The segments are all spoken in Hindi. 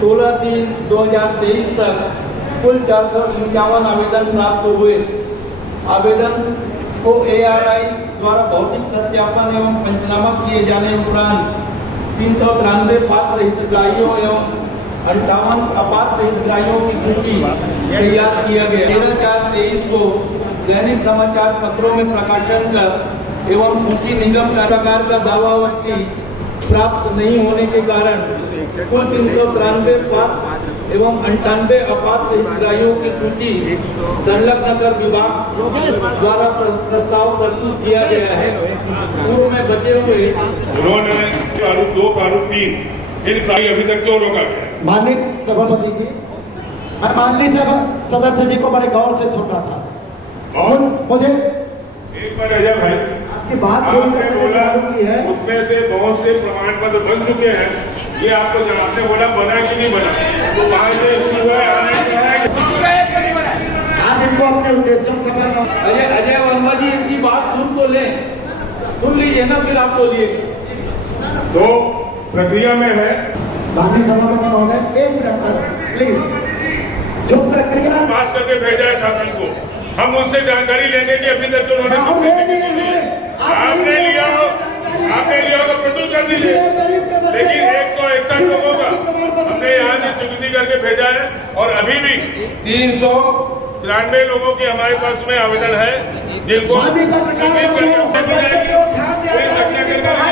16/3/2023 तक कुल 451 आवेदन प्राप्त हुए। आवेदन को ARI द्वारा भौतिक सत्यापन एवं पंचनामा किए जाने उपरांत 393 पात्र हितग्राहियों एवं 58 अपात्र हितग्राहियों की सूची तैयार किया गया। 13/4/23 को दैनिक समाचार पत्रों में प्रकाशन कर एवं सूची निगम प्रकार का दावावती प्राप्त नहीं होने के कारण कुल 393 पात्र एवं 98 अपात्र हितग्राहियों की सूची संलग्न कर विभाग द्वारा प्रस्ताव प्रस्तुत किया गया है। पूर्व में बचे हुए उन्होंने प्रारूप 2 प्रारूप 3 इन अभी तक क्यों रोका गया? माननीय सभापति जी, मैं माननीय सदस्य जी को बड़े गौर से सुन रहा था और मुझे एक बार अजय भाई आपकी बात आपने बोला की है, उसमें से बहुत से प्रमाण पत्र बन चुके हैं। ये आपको आपने बोला बना कि नहीं बना, तो वहाँ से इश्यू है आप इनको अपने उद्देश्यों से अजय वर्मा जी इनकी बात सुन लीजिए ना, फिर आप बोलिए। तो प्रक्रिया में है। माननीय सभापति महोदय, एक मिनट सर प्लीज, जो प्रक्रिया पास करके भेजा है शासन को, हम उनसे जानकारी लेंगे कि अभी तक उन्होंने आपने लिया हो तो प्रस्तुत कर दीजिए। लेकिन 161 लोगों का हमने यहाँ से स्वीकृति करके भेजा है और अभी भी 393 लोगों की हमारे पास में आवेदन है जिनको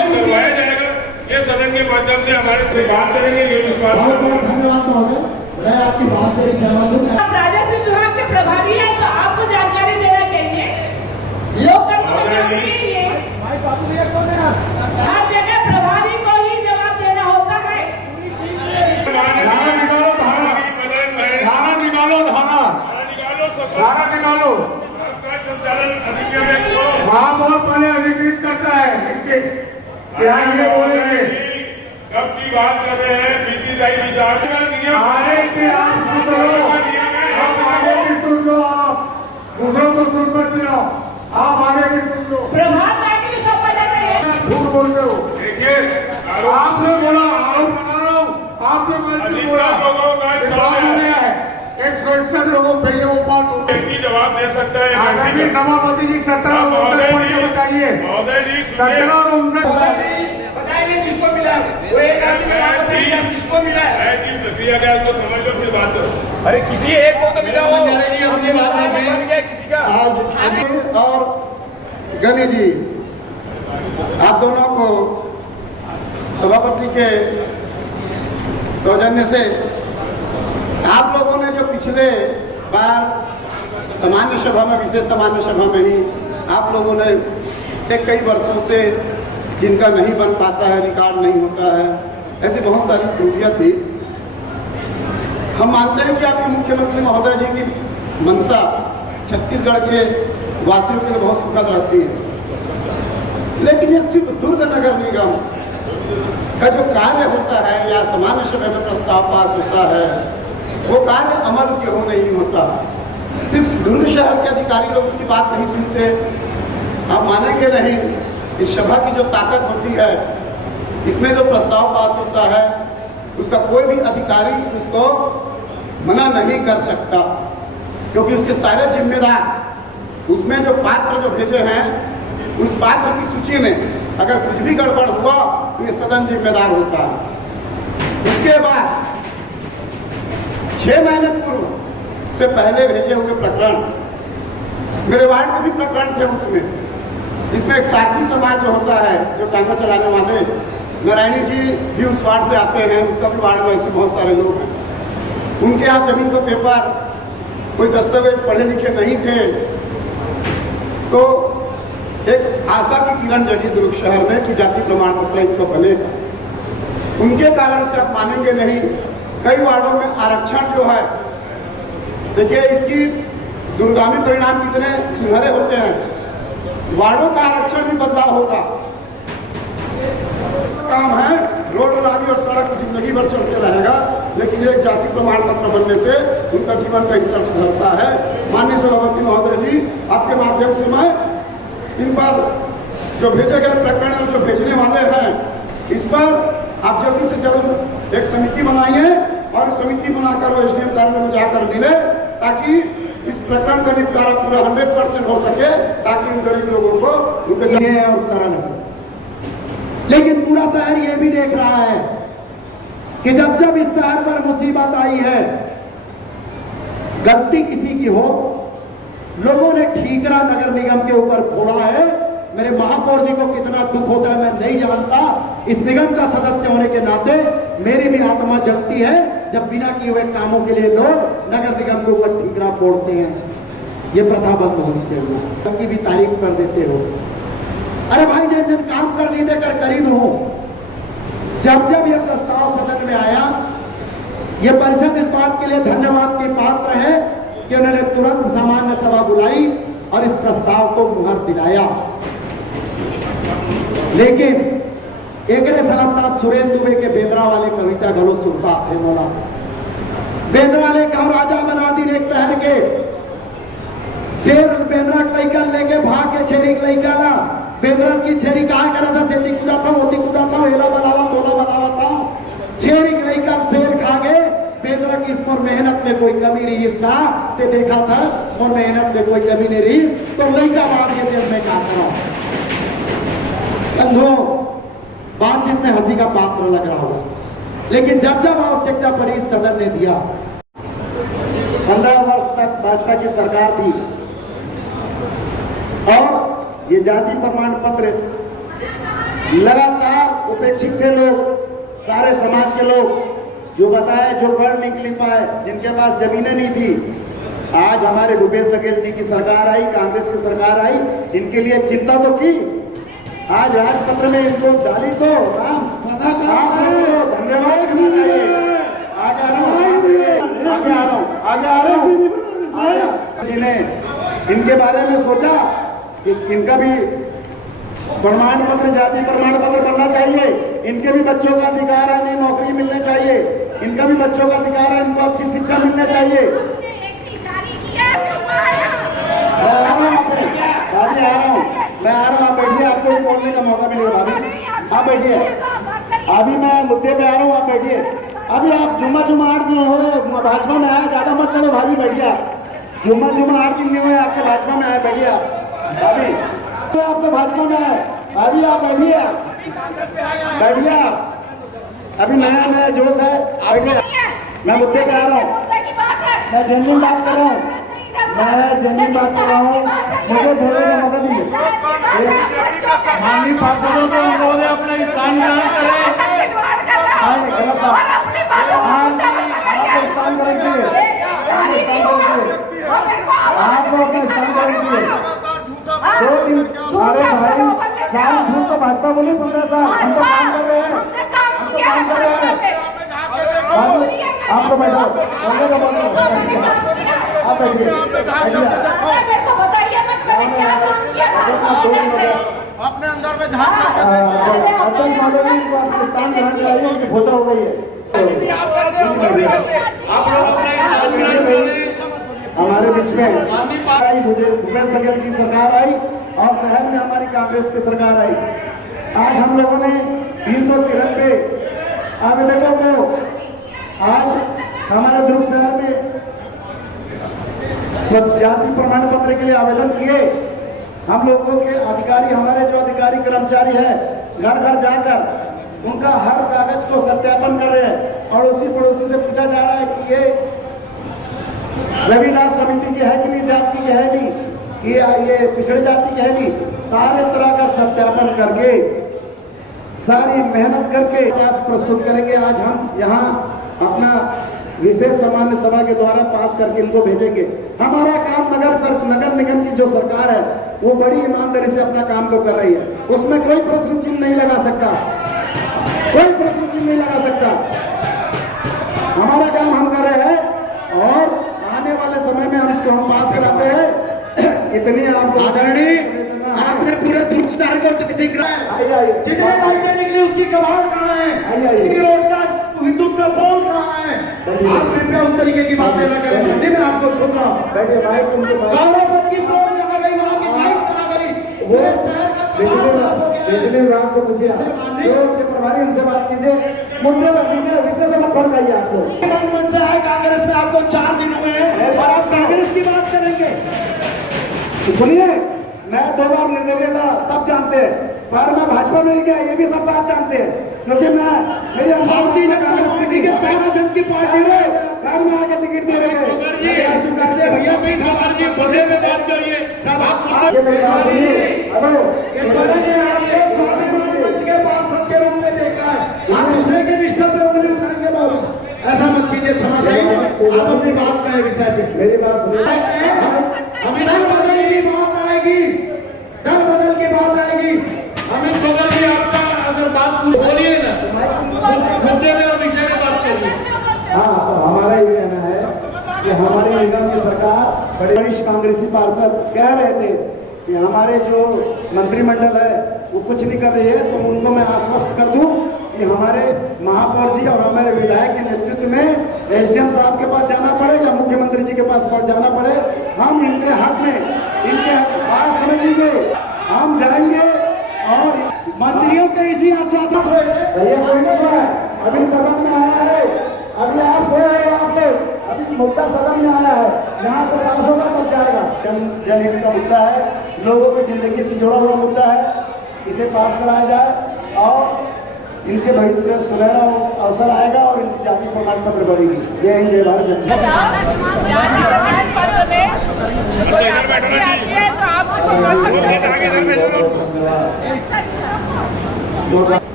करवाया जाएगा। ये सदन के माध्यम से हमारे से बात करेंगे। ये विश्वास धन्यवाद महोदय, मैं आपकी बात से सहमत हूँ। आप राजस्व विभाग के प्रभारी हैं तो आपको जानकारी देना चाहिए। लोकतंत्र हर जगह प्रभारी को ही जवाब देना होता है। धारा निकालो वहाँ बहुत पहले अधिकृत करता है। ये बोलेंगे कब की बात कर रहे हैं? बीती जाई विचार आगे की आप सुन लो, आप आगे की सुन लो, आप दूसरों को सुन मत लो, आप आगे की सुन लो। प्रभात नायक सब पता नहीं झूठ बोल रहे हो। देखिए आपने बोला आरोप लगा रहा हूँ, आपने गलती बोला। लोगों का है 161 लोगों पे वो बात व्यक्ति जवाब दे सकता है। सभापति जी 17 बताइए महोदय जी किसको मिला, वो एक आदमी का नाम बताइए किसको मिला है। जी प्रक्रिया क्या उसको समझ लो फिर बात करो। अरे किसी एक को तो मिला हो, अपनी बात बन गया किसी का। आज और गनी जी, आप दोनों को सभापति के सौजन्य से आप लोगों ने जो पिछले बार सामान्य सभा में, विशेष सामान्य सभा में ही आप लोगों ने कई वर्षों से जिनका नहीं बन पाता है, रिकॉर्ड नहीं होता है, ऐसी बहुत सारी त्रुटियां थी। हम मानते हैं कि आपके मुख्यमंत्री महोदय जी की मंशा छत्तीसगढ़ के वासियों के लिए बहुत सुखद रहती है, लेकिन ये सिर्फ दुर्ग नगर निगम का जो कार्य होता है या सामान्य सभा में प्रस्ताव पास होता है, वो कार्य अमल क्यों नहीं होता। सिर्फ दुर्ग शहर के अधिकारी लोग उसकी बात नहीं सुनते। आप मानेंगे नहीं, इस सभा की जो ताकत होती है, इसमें जो प्रस्ताव पास होता है, उसका कोई भी अधिकारी उसको मना नहीं कर सकता, क्योंकि उसके सारे जिम्मेदार उसमें जो पात्र जो भेजे हैं, उस पात्र की सूची में अगर कुछ भी गड़बड़ हुआ तो ये सदन जिम्मेदार होता है। उसके बाद 6 महीने पूर्व से पहले भेजे हुए प्रकरण, मेरे वार्ड के भी प्रकरण थे उसमें एक साथी समाज जो होता है, जो टांगा चलाने वाले, नारायणी जी भी उस वार्ड से आते हैं, उसका भी वार्ड में ऐसे बहुत सारे लोग हैं। उनके यहाँ जमीन का पेपर, कोई दस्तावेज पढ़े लिखे नहीं थे, तो एक आशा की किरण जगी दुर्ग शहर में कि जाति प्रमाण पत्र इनको बनेगा। उनके कारण से आप मानेंगे नहीं, कई वार्डों में आरक्षण जो है, देखिए इसकी दूरगामी परिणाम कितने सुनहरे होते हैं। वार्डों का आरक्षण भी बदलाव होगा। काम है, रोड नाली और सड़क जिंदगी भर चलते रहेगा, लेकिन एक जाति प्रमाण पत्र बनने से उनका जीवन का स्तर सुधरता है। माननीय सभापति महोदय जी, आपके माध्यम से मैं इन पर जो भेजे गए प्रकरण और जो भेजने वाले हैं, इस पर आप जल्दी से जल्द एक समिति बनाइए और समिति बनाकर वो एसडीएम कार्यालय में जाकर मिले, ताकि इस प्रकरण का निपटारा पूरा 100% हो सके, ताकि उन गरीब लोगों को उनके और सरल हो। लेकिन पूरा शहर ये भी देख रहा है कि जब जब इस शहर पर मुसीबत आई है, गलती किसी की हो, लोगों ने ठीकरा नगर निगम के ऊपर फोड़ा है। मेरे महापौर जी को कितना दुख होता है मैं नहीं जानता। इस निगम का सदस्य होने के नाते मेरी भी आत्मा जलती है जब बिना किए हुए कामों के लिए लोग नगर निगम के ऊपर ठीकरा फोड़ते हैं। ये प्रथा बंद होनी चाहिए। सबकी भी तारीफ कर देते हो। अरे भाई जब जब काम कर नहीं देकर करीब हो, जब जब यह प्रस्ताव सदन में आया, ये परिषद इस बात के लिए धन्यवाद के पात्र है कि उन्होंने तुरंत सामान्य सभा बुलाई और इस प्रस्ताव को मुहर दिलाया। लेकिन एक साथ साथ सुरेंद्र दुबे के बेंद्रा वाले कविता घलो सुनता है बोला, बेंद्रा ने कहा राजा बना दी एक शहर के, शेर बेंद्रा लैका लेके भाग के छेरी लैका ना, बेंद्रा की छेरी कहा करा था, सेती कुदा था, मोती कुदा था, हेला बनावा तोला बनावा था, छेरी लैका शेर खा गए। बेंद्रा की इस पर मेहनत में कोई कमी नहीं, इसका ते देखा था और मेहनत में कोई कमी नहीं रही, तो लैका मार के जेल में कहा करो। बातचीत में हंसी का पात्र लग रहा होगा, लेकिन जब जब आवश्यकता पड़ी सदन ने दिया। 15 वर्ष तक भाजपा की सरकार थी और ये जाति प्रमाण पत्र लगातार उपेक्षित थे लोग, सारे समाज के लोग, जो बताए जो पढ़ नहीं पाए, जिनके पास जमीनें नहीं थी। आज हमारे भूपेश बघेल जी की सरकार आई, कांग्रेस की सरकार आई, इनके लिए चिंता तो की। आज राजपत्र में इनको डाली तो धन्यवाद करना चाहिए। आगे आ रहा हूँ जिन्हें इनके बारे में सोचा कि इनका भी प्रमाण पत्र, जाति प्रमाण पत्र बनना चाहिए, इनके भी बच्चों का अधिकार है, इन्हें नौकरी मिलनी चाहिए, इनका भी बच्चों का अधिकार है, इनको अच्छी शिक्षा मिलनी चाहिए। भाभी आ रहा हूँ, मैं आ रहा हूँ, आप बैठिए, आपको भी बोलने का मौका मिलेगा। भाभी आप बैठिए, अभी मैं मुद्दे पे आ रहा हूँ, आप बैठिए। अभी आप जुम्मा 8 दिन हो भाजपा में आया, ज्यादा मत चलो भाभी, बैठिए। जुम्मा 8 दिन नहीं हुए आपके भाजपा में आए, बैठिए भाभी, तो आपके भाजपा में आए, भाभी आप बैठिए, बैठिए। अभी नया जोश है, बैठिए। मैं मुद्दे पे आ रहा हूँ, मैं जेन्युइन बात कर रहा हूँ, मैं जेन्युइन बात कर रहा हूँ, मुझे बोलने का मौका दीजिए। माननीय पार्षदों को अनुरोध है अपना स्थान ग्रहण करें। गलत बात, आप स्थान ग्रहण कीजिए, आप लोग अपना स्थान ग्रहण कीजिए। 2 दिन, अरे भाई साल झूठ तो भाजपा बोली 15 साल, हम तो काम कर रहे हैं, हम तो काम कर रहे हैं। आपको बैठो, बोलने का मौका, आप बैठिए, अपने अंदर में झांक अटल मालवी को आपके स्थान ग्रहण कराइए, उनकी फोटो हो गई है। हमारे बीच में आई, मुझे भूपेश बघेल की सरकार आई और शहर में हमारी कांग्रेस की सरकार आई। आज हम लोगों ने 393 आवेदकों को आज हमारे दुर्ग शहर में जाति प्रमाण पत्र के लिए आवेदन किए। हम लोगों के अधिकारी, हमारे जो अधिकारी कर्मचारी है, घर घर जाकर उनका हर कागज को सत्यापन कर रहे हैं और उसी पड़ोसी से पूछा जा रहा है कि ये रविदास समिति की है कि नहीं, जाति की है नहीं, ये पिछड़े जाति की है नहीं। सारे तरह का सत्यापन करके, सारी मेहनत करके पास प्रस्तुत करेंगे। आज हम यहाँ अपना विशेष सामान्य सभा के द्वारा पास करके इनको भेजेंगे। हमारा काम नगर निगम की जो सरकार है वो बड़ी ईमानदारी से अपना काम को कर रही है, उसमें कोई प्रश्न चिन्ह नहीं लगा सकता, कोई प्रश्न चिन्ह नहीं लगा सकता। हमारा काम हम कर रहे हैं और आने वाले समय में हम इसको हम पास कराते हैं। इतनी आपने पूरे दुर्ग शहर को दिख रहा है, जितने लाइटें निकली उसकी कमाल कहाँ है, रोड का विद्युत का पोल कहाँ है। आप कृपया उस तरीके की बातें न करें, मैं आपको सुन रहा हूँ। की पोल कहाँ गई, वहाँ की लाइट कहाँ गई, वो शहर का बिजली विभाग से पूछिए, जो उनके प्रभारी उनसे बात कीजिए, मुद्दे पर विषय से मत भड़काइए आपको। मन से है कांग्रेस में आपको 4 दिन हुए हैं और आप कांग्रेस की बात करेंगे। सुनिए, मैं 2 बार निर्दलीय था, सब जानते हैं, पर मैं भाजपा में नहीं गया, ये भी सब बात जानते हैं, क्योंकि मैं मेरी भारतीय जनता पार्टी के पहला दिन की पार्टी में घर में आके टिकट दे रहे थे। भैया भी खबर जी मुद्दे में बात करिए। ये मेरी बात सुनिए। हेलो, मंच के पार्षद के रूप में देखा है, आप दूसरे के रिश्ते पे उंगली उठाएंगे बाबू, ऐसा मत कीजिए, क्षमा चाहिए। आप अपनी बात करें विषय पे। मेरी बात सुनिए, हमें दल बदल की बात आएगी, दल बदल की बात आएगी। हमें खबर भी आपका अगर बात बोलिए ना, मुद्दे में और विषय में बात करिए। हाँ, तो हमारा ये कहना है कि हमारी निगम की सरकार बड़े वरिष्ठ कांग्रेसी पार्षद कह रहे थे कि हमारे जो मंत्रिमंडल है वो कुछ नहीं कर रही है, तो उनको मैं आश्वस्त कर दूं कि हमारे महापौर जी और हमारे विधायक के नेतृत्व में एसडीएम साहब के पास जाना पड़े या मुख्यमंत्री जी के पास जाना पड़े, हम इनके हक में, इनके बात समझ लीजिए, हम जाएंगे और मंत्रियों के इसी आश्वासन भैया कोई नहीं हुआ है, अभी सदन में आया है, अभी आप हो रहे हैं, आप लोग अभी मुद्दा सदन में आया है, यहाँ से पास होगा तब जाएगा। जनहित का मुद्दा है, लोगों की जिंदगी से जुड़ा हुआ मुद्दा है, इसे पास कराया जाए और इनके भविष्य में सुनहरा अवसर आएगा और इनकी जाति प्रमाण पत्र बढ़ेगी। जय हिंद, जय भारत, जय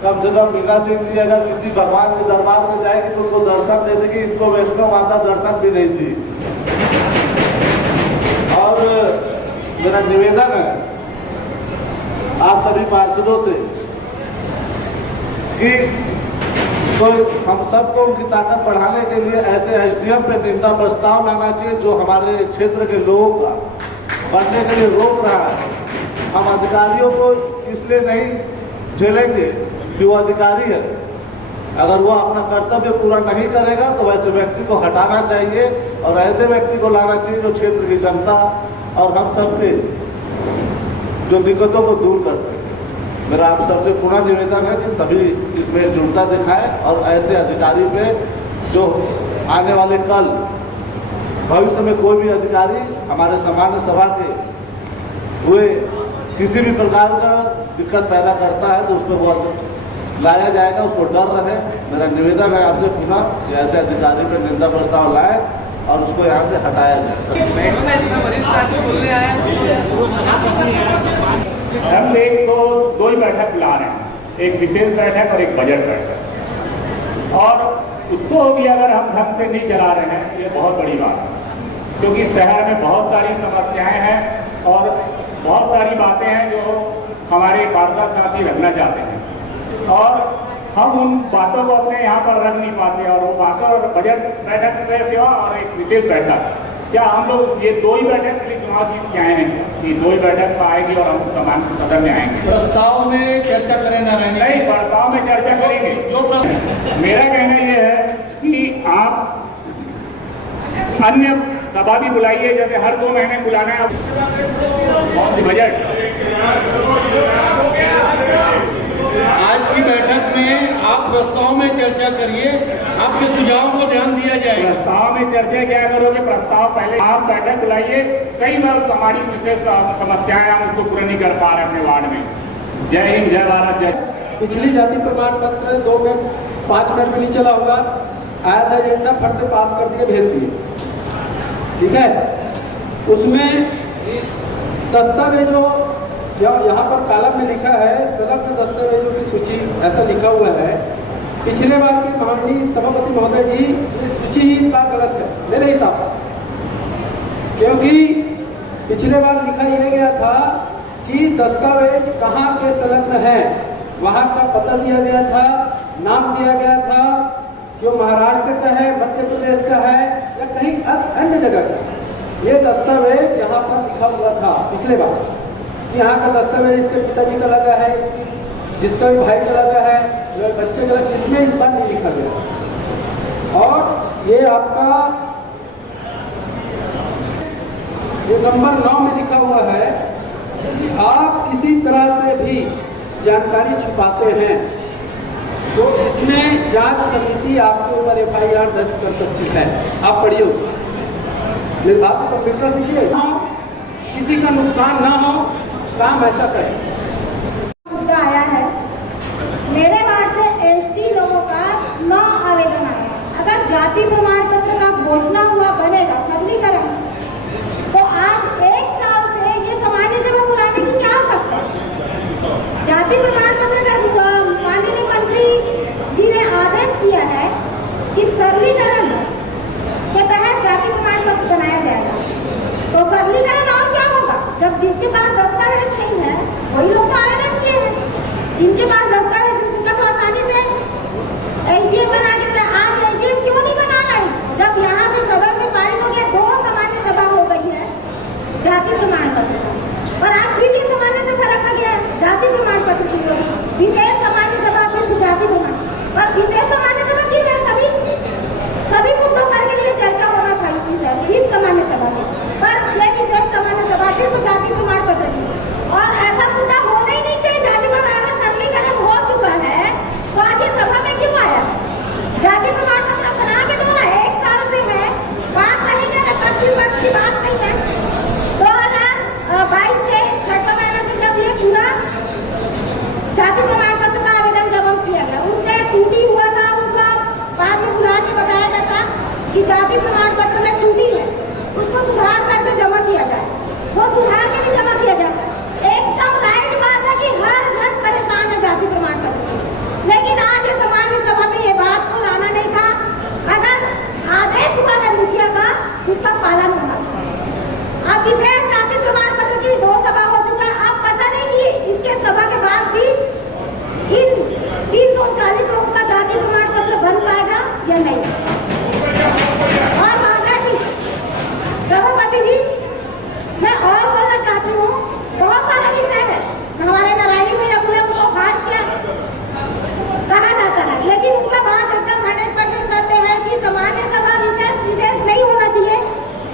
कम से कम मीना सिंह जी अगर किसी भगवान के दरबार में जाएगी तो उनको दर्शन दे देगी, इनको वैष्णो माता दर्शन भी नहीं दी। और मेरा निवेदन है आप सभी पार्षदों से कि तो हम सबको उनकी ताकत बढ़ाने के लिए ऐसे एसडीएम पे निंदा प्रस्ताव लाना चाहिए जो हमारे क्षेत्र के लोगों का बढ़ने के लिए रोक रहा है। हम अधिकारियों को इसलिए नहीं झेलेंगे कि वो अधिकारी है, अगर वो अपना कर्तव्य पूरा नहीं करेगा तो वैसे व्यक्ति को हटाना चाहिए और ऐसे व्यक्ति को लाना चाहिए जो क्षेत्र की जनता और हम सबके जो दिक्कतों को दूर कर सके। मेरा आप सबसे पुनः निवेदन है कि सभी इसमें एकजुटता दिखाएं और ऐसे अधिकारी पे जो आने वाले कल भविष्य में कोई भी अधिकारी हमारे सामान्य सभा के हुए किसी भी प्रकार का दिक्कत पैदा करता है तो उस पर वो लाया जाएगा, उसको डर रहे। मेरा निवेदन है आपसे पुनः कि ऐसे अधिकारी पर निंदा प्रस्ताव लाए और उसको यहाँ से हटाया जाए। हम एक तो 2 ही बैठक बुला रहे हैं, एक विशेष बैठक और एक बजट बैठक, और उसको भी अगर हम ढंग से नहीं चला रहे हैं ये बहुत बड़ी बात है, क्योंकि शहर में बहुत सारी समस्याएं हैं और बहुत सारी बातें हैं जो हमारे पार्षद साथी रखना चाहते हैं और हम उन बातों को अपने यहाँ पर रख नहीं पाते। और वो बातों और बजट बैठक में सेवा और एक विशेष बैठक, क्या हम लोग ये 2 ही बैठक के लिए चुनाव जीत के आए हैं कि 2 ही बैठक पर आएगी और हम सामान्य सदन में आएंगे? प्रस्ताव में चर्चा करें ना रहने नहीं, प्रस्ताव में चर्चा करेंगे। जो मेरा कहना यह है कि आप अन्य सभा भी बुलाइए, जैसे हर 2 महीने बुलाना है बजट। आज की बैठक में आप प्रस्ताव में चर्चा करिए, आपके सुझावों को ध्यान दिया जाएगा। प्रस्ताव में चर्चा क्या करोगे? प्रस्ताव पहले आप बैठक बुलाइए। कई बार हमारी विशेष समस्याएं हम उसको पूरा नहीं कर पा रहे अपने वार्ड में। जय हिंद, जय भारत, जय। पिछली जाति प्रमाण पत्र 2 मिनट 5 मिनट भी नहीं चला होगा, आया था एजेंडा, फट से पास कर दिए, भेज दिए, ठीक है। उसमें दस्तावेजों यहाँ पर कॉलम में लिखा है संलग्न दस्तावेजों की सूची, ऐसा लिखा हुआ है। पिछले बार की माननीय सभापति महोदय जी, सूची ही इस बार गलत है मेरे हिसाब से, क्योंकि पिछले बार लिखा यह गया था कि दस्तावेज कहाँ पे संलग्न है, वहाँ का पता दिया गया था, नाम दिया गया था, जो महाराष्ट्र का है, मध्य प्रदेश का है या कहीं अन्य जगह का। ये दस्तावेज यहाँ पर लिखा हुआ था पिछले बार, यहाँ का दस्तावेज इसके पिताजी का लगा है, जिसका भी भाई का लगा है, बच्चे का लगा, इसमें इस बार नहीं लिखा गया। और ये आपका ये नंबर 9 में लिखा हुआ है आप किसी तरह से भी जानकारी छुपाते हैं तो इसमें जांच समिति आपके ऊपर FIR दर्ज कर सकती है। आप पढ़िए, आप कंप्यूटर दीजिए, किसी का नुकसान ना हो, काम ऐसा करें। मुद्दा आया है, मेरे वार्ड से ST लोगों का 9 आवेदन आया है। अगर जाति प्रमाण पत्र का घोषणा हुआ बनेगा सरलीकरण, तो आज 1 साल से ये सामान्य सेवा बुलाने की क्या आवश्यकता है? जाति प्रमाण पत्र का माननीय मंत्री जी ने आदेश किया है कि सरलीकरण के तहत जाति प्रमाण पत्र बनाया जाएगा। तो सरलीकरण और क्या होगा? जब जिसके पास दस्तावेज नहीं है वही लोग तो आवेदन किए हैं, जिनके पास दस्तावेज उनका तो आसानी से एनजीएम बना देते हैं। आज एनजीएम क्यों नहीं बनाना है? जब यहाँ से सदन में पारित हो गया, 2 सामान्य सभा हो गई है जाति प्रमाण पत्र और आज फिर ये सामान्य सभा रखा गया है जाति प्रमाण पत्र की ओर। विशेष सामान्य सभा सिर्फ जाति प्रमाण और विशेष सामान्य सभा की है, सभी मुद्दों पर के लिए चर्चा होना चाहिए इस सामान्य सभा में, पर यह विशेष सामान्य सभा सिर्फ जाति प्रमाण पत्र की। और ऐसा मुद्दा होना ही नहीं चाहिए। जाति प्रमाण का सरलीकरण हो चुका है तो आज ये सभा में क्यों आया? जाति प्रमाण पत्र बना के दो ना, 1 साल से है, बात नहीं है, पक्ष की बात नहीं है। 2022 से 6वां महीना से जब ये पूरा जाति प्रमाण पत्र का आवेदन जब हम किया गया, उससे त्रुटि हुआ था, उनका बाद में बुला के बताया गया था कि जाति प्रमाण पत्र में त्रुटि है, उसको सुधार करके जमा किया जाए। वो सुधार के भी जमा किया जाता है। एकदम राइट बात है कि हर घर परेशान है जाति प्रमाण पत्र, लेकिन आज ये सामान्य सभा में ये बात को लाना नहीं था। अगर आदेश हुआ है मुखिया का, उसका पालन होना। अब विशेष जाति प्रमाण पत्र की 2 सभा हो चुका है। आप पता नहीं कि इसके सभा के बाद भी इन 340 लोगों का जाति प्रमाण पत्र बन पाएगा या नहीं। और महोदय जी, सभापति जी, मैं और बोलना चाहती हूँ, बहुत सारे विषय है हमारे नारायणी में अपने उनको हास्य कहा जाता है, लेकिन उनका बात एकदम 100% सत्य है कि सामान्य सभा विशेष नहीं होना चाहिए,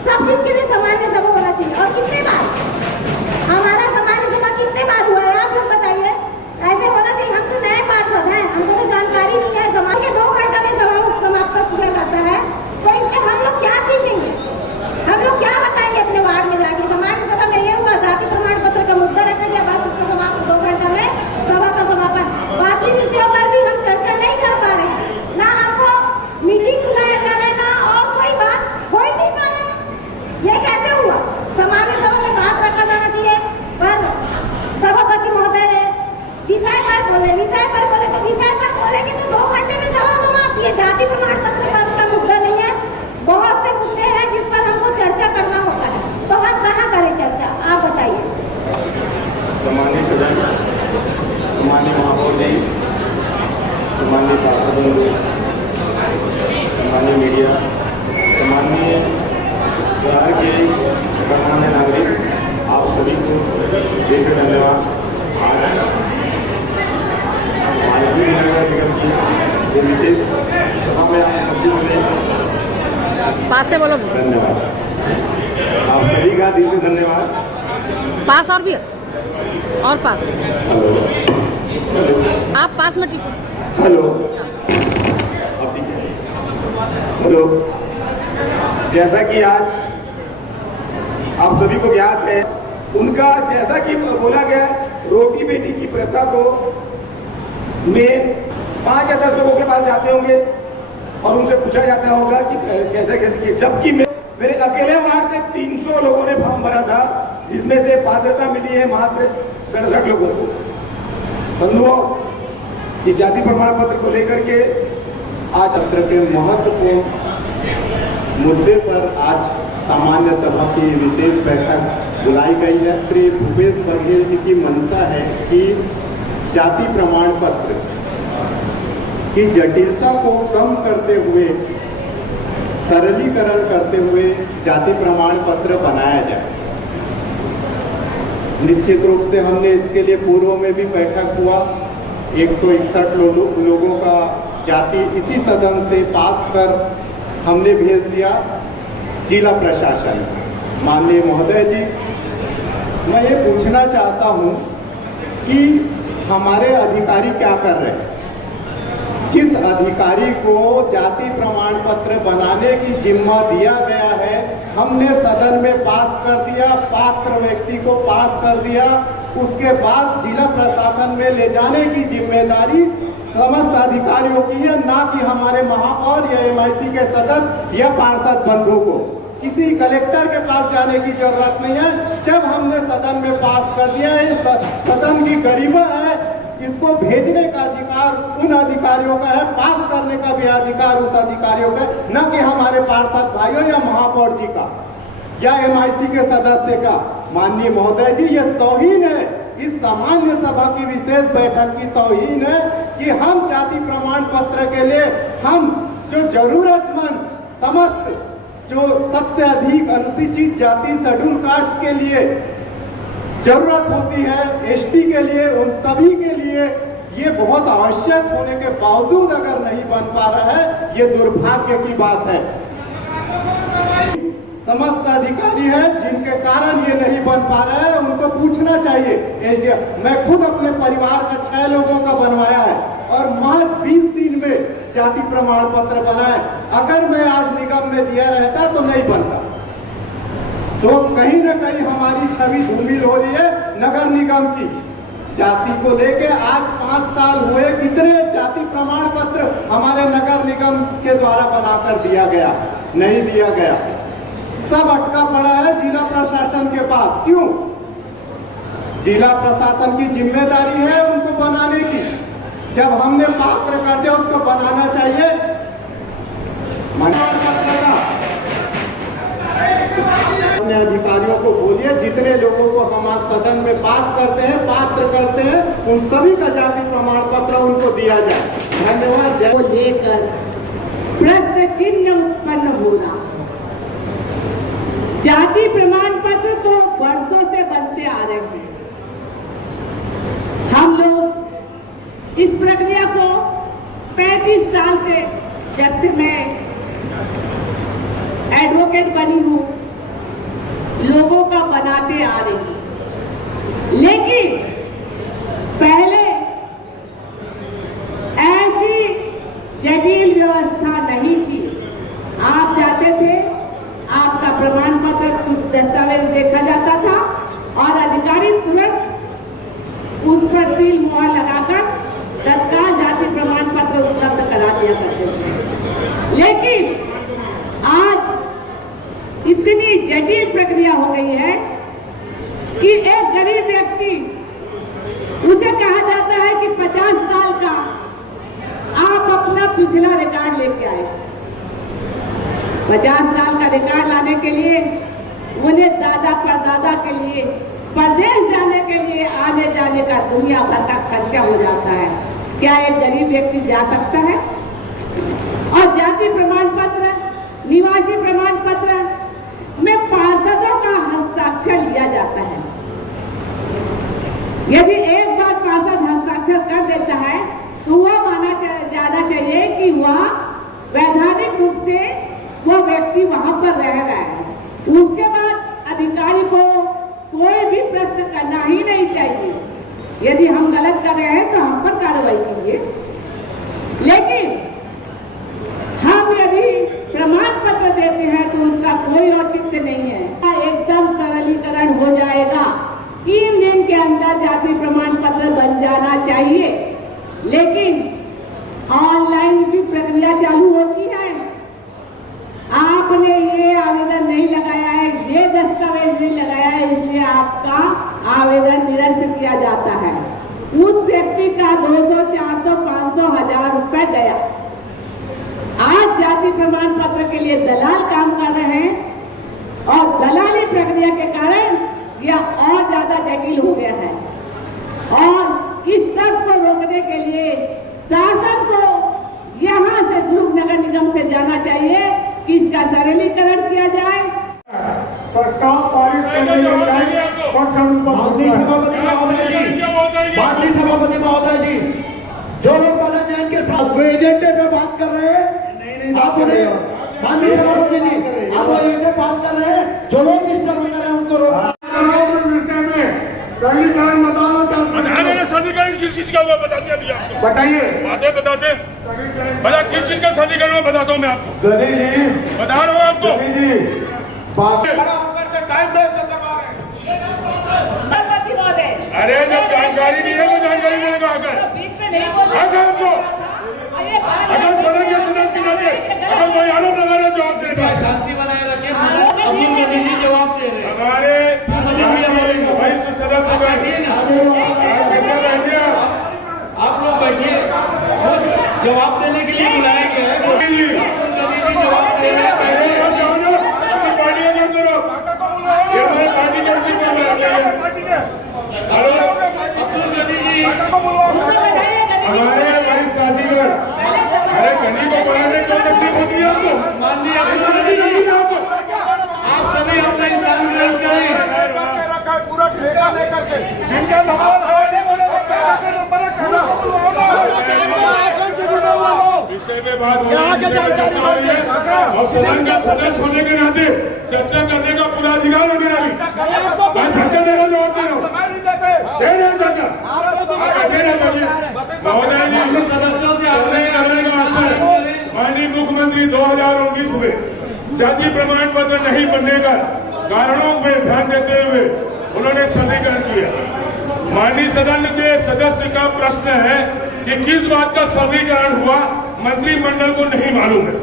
सब चीज के लिए सामान्य सभा होना चाहिए। और कितने बार हमारा सामान्य सभा कितने बार हुआ है आप लोग बताइए? ऐसे होना चाहिए। हम तो नए पार्षद हैं, हमको तो जानकारी नहीं है। समाज के 2 घंटे में सभा समाप्त किया जाता है, तो इससे हम लोग क्या सीखेंगे? हम लोग क्या बताएंगे अपने वार्ड में जाके? सामान्य सभा में ये हुआ, जाति प्रमाण पत्र का मुद्दा रखा गया, बस उसका समाप्त 2 घंटे में सभा का समापन। बाकी विषयों पर भी हम चर्चा नहीं कर पा रहे हैं, ना हमको मीटिंग बुलाया जा रहा है, ना और कोई बात हो ही नहीं पा रहा है। ये कैसे हुआ? सामान्य सभा में बात रखा जाना चाहिए, पर सभापति महोदय ने विषय पर बोले तो विषय पर बोलेंगे तो 2 घंटे में सभा समाप्त। ये जाति प्रमाण पत्र का उसका मुद्दा नहीं है, बहुत से मुद्दे हैं जिस पर हमको चर्चा करना होता है, तो हम कहाँ करें चर्चा? आप बताइए। सामान्य सदन, सामान्य महापौर, सामान्य पार्षद, सामान्य मीडिया, सामान्य शहर के गणमान्य नागरिक, आप सभी को देकर धन्यवाद। आज माननीय नगर निगम की जो विशेष सभा में आप मौजूद हुए, पास से बोलो। धन्यवाद आप सभी का दिल से धन्यवाद। पास और भी और पास। हेलो, आप पास में टिको। Hello, hello. जैसा कि आज आप सभी को ज्ञात है, उनका जैसा कि बोला गया, रोटी बेटी की प्रथा को में 5 या 10 लोगों के पास जाते होंगे और उनसे पूछा जाता होगा कि कैसे कैसे, जबकि मेरे अकेले वार्ड से 300 लोगों ने फॉर्म भरा था, जिसमें से पात्रता मिली है मात्र 67 लोगों को। बंधुओं, इस जाति प्रमाण पत्र को लेकर के आज पत्र के महत्वपूर्ण मुद्दे पर आज सामान्य सभा की विशेष बैठक बुलाई गई है। श्री भूपेश बघेल जी की मंशा है कि जाति प्रमाण पत्र की जटिलता को कम करते हुए, सरलीकरण करते हुए जाति प्रमाण पत्र बनाया जाए। निश्चित रूप से हमने इसके लिए पूर्व में भी बैठक हुआ, 161 लोगों का जाति इसी सदन से पास कर हमने भेज दिया जिला प्रशासन। माननीय महोदय जी मैं ये पूछना चाहता हूँ कि हमारे अधिकारी क्या कर रहे हैं। जिस अधिकारी को जाति प्रमाण पत्र बनाने की जिम्मा दिया गया है, हमने सदन में पास कर दिया, पात्र व्यक्ति को पास कर दिया, उसके बाद जिला प्रशासन में ले जाने की जिम्मेदारी समस्त अधिकारियों की है, ना कि हमारे महापौर या MIC के सदस्य या पार्षद बंधु को। किसी कलेक्टर के पास जाने की जरूरत नहीं है। जब हमने सदन में पास कर दिया है, सदन की गरिमा है, इसको भेजने का अधिकार उन अधिकारियों का है, पास करने का भी अधिकार उस अधिकारियों का, न कि हमारे पार्षद भाइयों या महापौर जी का या MIC के सदस्य का। माननीय महोदय जी, ये तौहीन है, इस सामान्य सभा की विशेष बैठक की तौहीन है कि हम जाति प्रमाण पत्र के लिए हम जो जरूरतमंद समस्त जो सबसे अधिक अनुसूचित जाति शेड्यूल कास्ट के लिए जरूरत होती है, ST के लिए, उन सभी के लिए ये बहुत आवश्यक होने के बावजूद अगर नहीं बन पा रहा है, ये दुर्भाग्य की बात है। समस्त अधिकारी हैं जिनके कारण ये नहीं बन पा रहा है, उनको पूछना चाहिए। मैं खुद अपने परिवार का 6 लोगों का बनवाया है और महज 20 दिन में जाति प्रमाण पत्र बना है। अगर मैं आज निगम में दिया रहता तो नहीं बनता। तो कहीं न कहीं हमारी छवि धूमिल हो रही है नगर निगम की। जाति को लेके आज 5 साल हुए, कितने जाति प्रमाण पत्र हमारे नगर निगम के द्वारा बनाकर दिया गया, नहीं दिया गया, सब अटका पड़ा है जिला प्रशासन के पास। क्यों? जिला प्रशासन की जिम्मेदारी है उनको बनाने की। जब हमने पात्र कर दिया, उसको बनाना चाहिए। अपने अधिकारियों को बोलिए, जितने लोगों को हम आज सदन में पास करते हैं, पात्र करते हैं, उन सभी का जाति प्रमाण पत्र उनको दिया जाए। धन्यवाद। को लेकर प्रश्न चिन्ह उत्पन्न होना। जाति प्रमाण पत्र तो वर्षों से बनते आ रहे हैं। हम लोग इस प्रक्रिया को 35 साल से, जब से मैं एडवोकेट बनी हूं, लोगों का बनाते आ रही हूं। लेकिन पहले ऐसी जटिल व्यवस्था नहीं थी। आप जाते थे, आपका प्रमाण पत्र, कुछ दस्तावेज देखा जाता था और अधिकारी तुरंत उस पर सील मुहर लगाकर तत्काल जाति प्रमाण पत्र उपलब्ध करा दिया करते थे। लेकिन आज इतनी जटिल प्रक्रिया हो गई है कि एक गरीब व्यक्ति, उसे कहा जाता है कि 50 साल का आप अपना पिछला रिकॉर्ड लेके आए। 50 साल का रिकॉर्ड लाने के लिए उन्हें दादा परदादा के लिए प्रदेश जाने के लिए आने जाने का दुनिया भर का खर्चा हो जाता है। क्या एक गरीब व्यक्ति जा सकता है? और जाति प्रमाण पत्र, निवासी प्रमाण पत्र में पार्षदों का हस्ताक्षर लिया जाता है। यदि एक बार पार्षद हस्ताक्षर कर देता है तो वह माना जाना चाहिए कि वह वैधानिक रूप से वो व्यक्ति वहां पर रह रहा है। उसके बाद अधिकारी को कोई भी प्रश्न करना ही नहीं चाहिए। यदि हम गलत कर रहे हैं तो हम पर कार्रवाई कीजिए। लेकिन हम यदि प्रमाण पत्र देते हैं तो उसका कोई औचित्य नहीं है। एकदम सरलीकरण हो जाएगा। 3 दिन के अंदर जाति प्रमाण पत्र बन जाना चाहिए। लेकिन ऑनलाइन भी प्रक्रिया चालू होती है। आपने ये आवेदन नहीं लगाया है, ये दस्तावेज नहीं लगाया है, इसलिए आपका आवेदन निरस्त किया जाता है। उस व्यक्ति का 200, 400, 500, 1000 रुपए गया। आज जाति प्रमाण पत्र के लिए दलाल काम कर रहे हैं और दलाली प्रक्रिया के कारण यह और ज्यादा जटिल हो गया है। और इस सब को रोकने के लिए शासन को यहाँ से दुर्ग नगर निगम से जाना चाहिए कि इसका सरलीकरण किया जाए। प्रस्ताव पारित करने माननीय सभापति महोदय जी, जो लोग बाला जैन के साथ वो एजेंडे पे बात कर रहे हैं, आप उन्हें माननीय सभापति जी, आप वो एजेंडे बात कर रहे हैं, जो लोग मिस्टर वगैरह उनको रोक सरलीकरण बताओ क्या बता रहे शादीकरण किस चीज का हुआ बताते अभी आपको बताइए। बातें बताते भला किस चीज का शादीकरण हुआ बताता हूँ मैं आपको बता रहा हूँ आपको अरे जब जानकारी नहीं है तो जानकारी देने का हक है आपको। अगर सदन के सदस्य की जाते अगर कोई आरोप लगा रहे जवाब देने का शांति बनाए रखिए। अब्दुल गनी जी जवाब दे रहे हैं। हमारे वरिष्ठ सदस्य आप लोग बैठिए, वो जवाब देने के लिए बुलाए गए हैं। अब्दुल गनी जी जवाब दे रहे हैं। अब्दुल गनी जी हमारे वरिष्ठ अधिकारी अरे गनी को बोलने को तकलीफ होती है आपको। माननीय अब्दुल गनी जी आप सभी अपना इंसान ग्रहण करें। पूरा ठेका लेकर के जिनका नंबर है विषय में बात हो रही है और सदन का सदस्य होने के नाते चर्चा करने का पूरा अधिकार है मेरा भी। मैं चर्चा देगा जवाब दे रहा महोदय जी सदस्यों से आपने माननीय मुख्यमंत्री 2019 में जाति प्रमाण पत्र नहीं बनने का कारणों में ध्यान देते हुए उन्होंने सरलीकरण किया। माननीय सदन के सदस्य का प्रश्न है कि किस बात का सरलीकरण हुआ मंत्रिमंडल को नहीं मालूम है।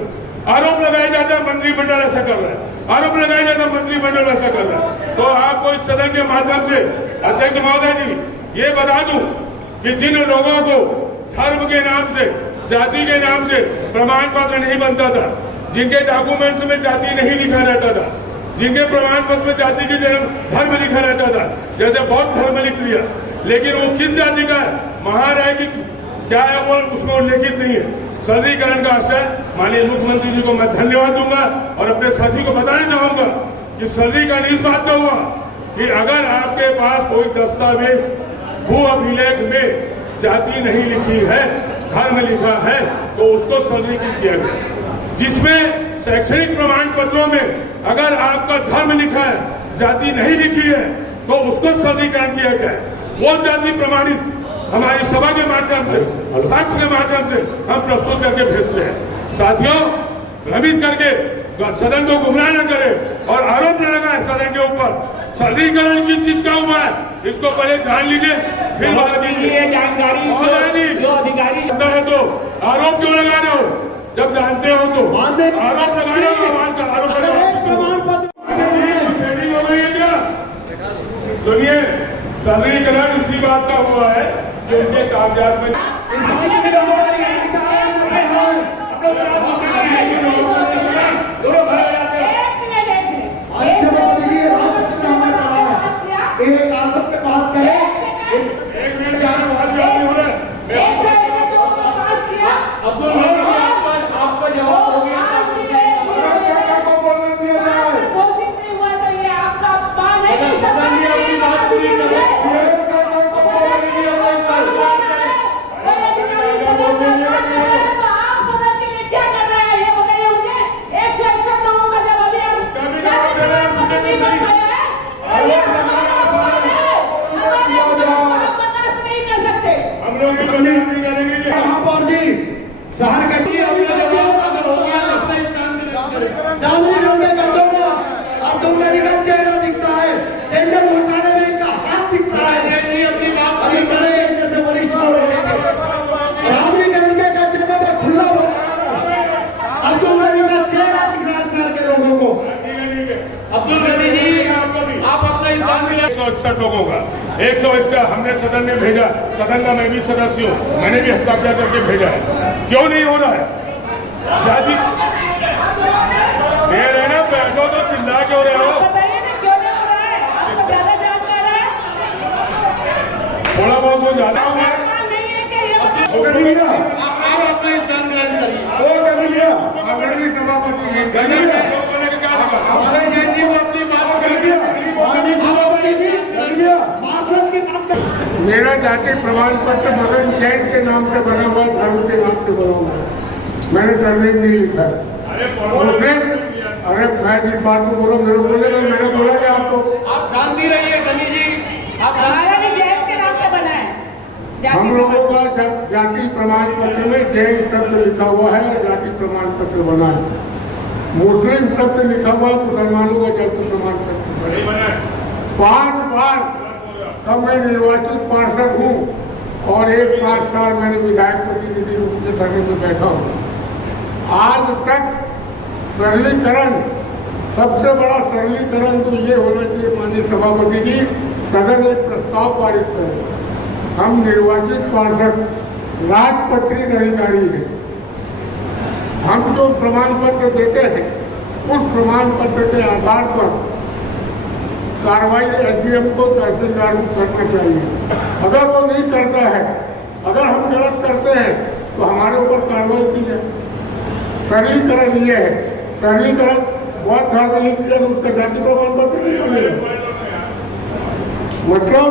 आरोप लगाया जाता है मंत्रिमंडल ऐसा कर रहा है, आरोप लगाया जाता है मंत्रिमंडल ऐसा कर रहा है। तो आपको इस सदन के माध्यम से अध्यक्ष महोदय जी ये बता दूं कि जिन लोगों को धर्म के नाम से जाति के नाम से प्रमाण पत्र नहीं बनता था, जिनके डॉक्यूमेंट्स में जाति नहीं लिखा रहता था, जिनके प्रमाण पत्र में जाति के जन्म धर्म लिखा रहता था, जैसे बौद्ध धर्म लिख लिया, लेकिन वो किस जाति का है महाराय की क्या है वो उसमें उल्लेखित नहीं है। सरलीकरण का आशय माननीय मुख्यमंत्री जी को मैं धन्यवाद दूंगा और अपने साथी को बताना चाहूंगा कि सरलीकरण इस बात का हुआ कि अगर आपके पास कोई दस्तावेज भू अभिलेख में जाति नहीं लिखी है, धर्म लिखा है, तो उसको सरलीकृत किया गया। जिसमें शैक्षणिक प्रमाण पत्रों में अगर आपका धर्म लिखा है, जाति नहीं लिखी है, तो उसको सरलीकरण किया गया है। वो जाति प्रमाणित हमारी सभा के माध्यम से, साक्ष्य के माध्यम से हम प्रस्तुत करके भेजते हैं। साथियों, भ्रमित करके सदन को गुमराह न करे और आरोप न लगाए सदन के ऊपर। सरलीकरण किस चीज का हुआ है इसको पहले जान लीजिए, फिर बात कीजिए। जानकारी जो अधिकारी है तो आरोप क्यों लगा रहे हो? जब जानते हो तो आरोप लगा रहे हो, आरोप लगा हो गई है क्या? सुनिए, सरलीकरण इसी बात का हुआ है कि उनके कागजात में एक आदत पे बात करें। एक मिनट हो रहा है। अब्दुल गनी आपका जवाब हो गया। अपनी बात पूरी करें। शहर का अब्दुल गनी का चेहरा दिखता है, टेंडर घोटाले में इनका हाथ दिखता है। अपनी बात अभी करें जैसे वरिष्ठ राहुल गांधी के गड्ढे में खुला हो अब्दुल गनी का चेहरा दिख रहा है शहर के लोगों को। अब्दुल गनी जी आप अपना इंसान 161 लोगों का 100 का हमने सदन में भेजा। सदन का मैं भी सदस्य हूँ, मैंने भी हस्ताक्षर करके भेजा है। क्यों नहीं हो रहा है? जाति दे रहे ना, बैठो तो चिल्ला क्यों रहे हो? थोड़ा बहुत वो ज्यादा हुआ है। अपना इंसान ग्रहण करिए। हमारे जैन जी को अपनी बात करिए। मेरा जाति प्रमाण पत्र मदन जैन के नाम से बना हुआ, धर्म के नाम से बना हुआ। मैंने सरनेम नहीं लिखा है। अरे मैं जिस बात को बोला मेरे बोले, मैंने बोला कि आपको आप शांति रहिए गनी जी, हमारा भी देश के नाम से बना है। हम लोगों का जाति प्रमाण पत्र में जैन शब्द लिखा हुआ है और जाति प्रमाण पत्र बना है। मुस्लिम शब्द लिखा हुआ है, मुसलमानों का जाति प्रमाण पत्र नहीं बना है। 5 बार तब मैं निर्वाचित पार्षद हूँ और 1 साल मैंने विधायक प्रतिनिधि रूप में सदन में बैठा हूँ। आज तक सरलीकरण, सबसे बड़ा सरलीकरण तो ये होना चाहिए माननीय सभापति जी, सदन एक प्रस्ताव पारित करें। हम निर्वाचित पार्षद राजपत्रित अधिकारी हैं। हम जो प्रमाण पत्र देते हैं उस प्रमाण पत्र के आधार पर कार्रवाई एसडीएम को तहसीलदार को करना चाहिए। अगर वो नहीं करता है, अगर हम गलत करते हैं तो हमारे ऊपर कार्रवाई की जाए। सरलीकरण ये है, सरलीकरण बहुत सार्वजनिक उसका जाति प्रमाण पत्र नहीं मिलेगा। मतलब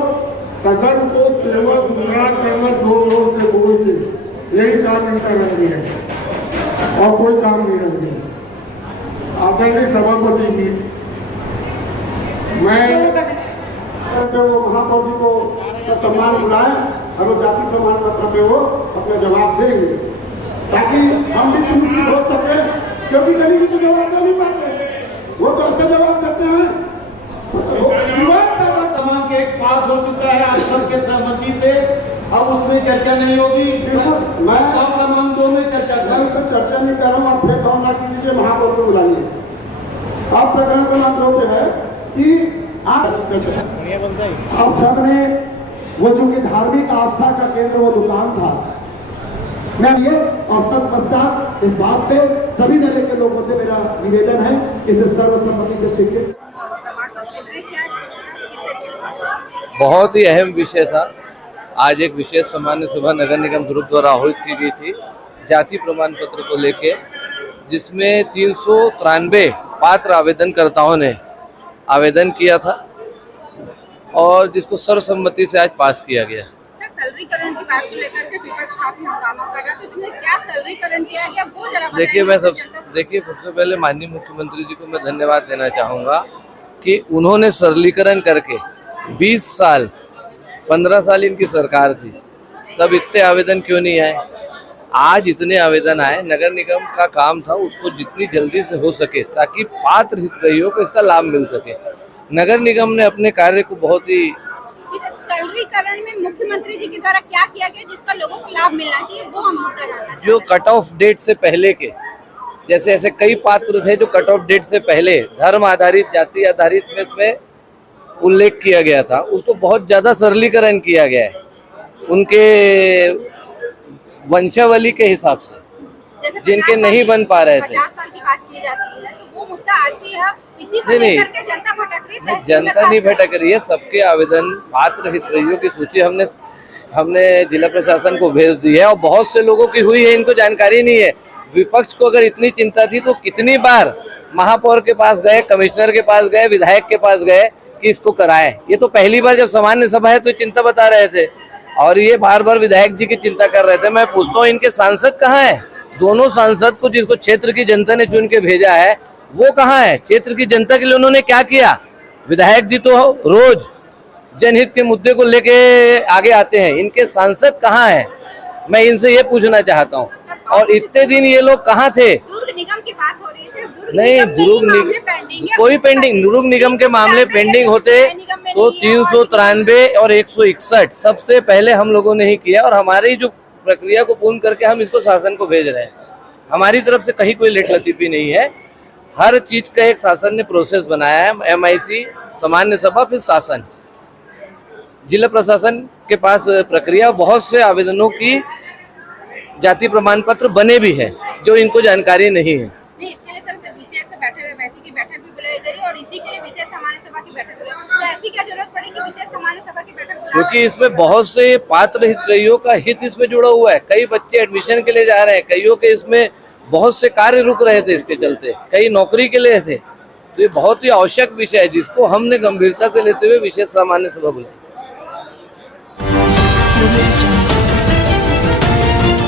सदन को केवल गुमराह करना, जोर से बोल के, यही काम इनका रंगी है और कोई काम नहीं रंगी। आदरणीय सभापति जी, मैं वो महापौर जी को ससम्मान बुलाएं और वो जाति प्रमाण पत्र पे वो अपना जवाब देंगे ताकि हम भी सुनिश्चित हो सके, क्योंकि कभी भी तो जवाब दे नहीं पाते। वो तो ऐसे जवाब देते हैं क्रमांक 1 पास हो चुका है आज सबके सहमति से। अब उसमें चर्चा नहीं होगी। मैं क्रमांक 2 में चर्चा मैं इस पर चर्चा नहीं कर रहा हूँ। आप फिर भावना कीजिए, महापौर को बुलाइए। आप प्रकरण क्रमांक 2 पे है कि आप सबने वो जो कि धार्मिक आस्था का केंद्र वो दुकान था, मैं ये और तत्पश्चात इस बात पे सभी दल के लोगों से मेरा निवेदन है इसे सर्वसम्मति से स्वीकृत। बहुत ही अहम विषय था। आज एक विशेष सामान्य सभा नगर निगम दुर्ग द्वारा आयोजित की गई थी जाति प्रमाण पत्र को लेके, जिसमें 393 पात्र आवेदनकर्ताओं ने आवेदन किया था और जिसको सर्वसम्मति से आज पास किया गया। सरलीकरण की बात को लेकर के विपक्ष काफी हंगामा कर रहा है, तो तुमने क्या सरलीकरण किया गया वो जरा देखिए सबसे पहले माननीय मुख्यमंत्री जी को मैं धन्यवाद देना चाहूँगा कि उन्होंने सरलीकरण करके 20 साल 15 साल इनकी सरकार थी, तब इतने आवेदन क्यों नहीं आए। आज इतने आवेदन आए। नगर निगम का काम था उसको जितनी जल्दी से हो सके ताकि पात्र हितग्राहियों को इसका लाभ मिल सके। नगर निगम ने अपने कार्य को बहुत ही सरलीकरण में मुख्यमंत्री जी के द्वारा क्या किया गया जिसका लोगों को लाभ मिलना चाहिए वो हम मुद्दा जानना चाहते हैं। जो कट ऑफ डेट से पहले के, जैसे ऐसे कई पात्र थे जो कट ऑफ डेट से पहले धर्म आधारित जाति आधारित में इसमें उल्लेख किया गया था, उसको बहुत ज्यादा सरलीकरण किया गया है उनके वंशावली के हिसाब से, जिनके नहीं बन पा रहे थे। 50 साल की बात की जाती है तो वो मुद्दा आज भी है, इसी को लेकर के जनता भटक रही है। जनता नहीं भटक रही है। सबके आवेदन पात्र हितग्राहियों की सूची हमने जिला प्रशासन को भेज दी है और बहुत से लोगों की हुई है, इनको जानकारी नहीं है। विपक्ष को अगर इतनी चिंता थी तो कितनी बार महापौर के पास गए, कमिश्नर के पास गए, विधायक के पास गए कि इसको कराएं। ये तो पहली बार जब सामान्य सभा है तो चिंता बता रहे थे और ये बार बार विधायक जी की चिंता कर रहे थे। मैं पूछता हूँ इनके सांसद कहाँ है? दोनों सांसद को जिसको क्षेत्र की जनता ने चुन के भेजा है वो कहाँ है? क्षेत्र की जनता के लिए उन्होंने क्या किया? विधायक जी तो रोज जनहित के मुद्दे को लेके आगे आते हैं, इनके सांसद कहाँ है? मैं इनसे ये पूछना चाहता हूँ। और इतने दिन ये लोग कहाँ थे? दुर्ग निगम की बात हो रही है, नहीं, कोई पेंडिंग, दुर्ग निगम के मामले पेंडिंग होते तो 393 और 161 सबसे पहले हम लोगों ने ही किया और हमारी जो प्रक्रिया को पूर्ण करके हम इसको शासन को भेज रहे हैं। हमारी तरफ से कहीं कोई लेट लतीफी नहीं है। हर चीज का एक शासन ने प्रोसेस बनाया है, MIC, सामान्य सभा, फिर शासन, जिला प्रशासन के पास प्रक्रिया। बहुत से आवेदनों की जाति प्रमाण पत्र बने भी हैं जो इनको जानकारी नहीं है। इसके लिए सर विशेष बैठक भी बुलाई गई और इसी के लिए विशेष सामान्य सभा की बैठक बुलाई। तो ऐसी क्या जरूरत पड़ी कि विशेष सामान्य सभा की बैठक बुलाई? क्योंकि इसमें बहुत से पात्र हितग्राहियों का हित इसमें जुड़ा हुआ है। कई बच्चे एडमिशन के लिए जा रहे हैं, कईयों के इसमें बहुत से कार्य रुक रहे थे इसके चलते, कई नौकरी के लिए थे। तो ये बहुत ही आवश्यक विषय है जिसको हमने गंभीरता से लेते हुए विशेष सामान्य सभा बुलाई।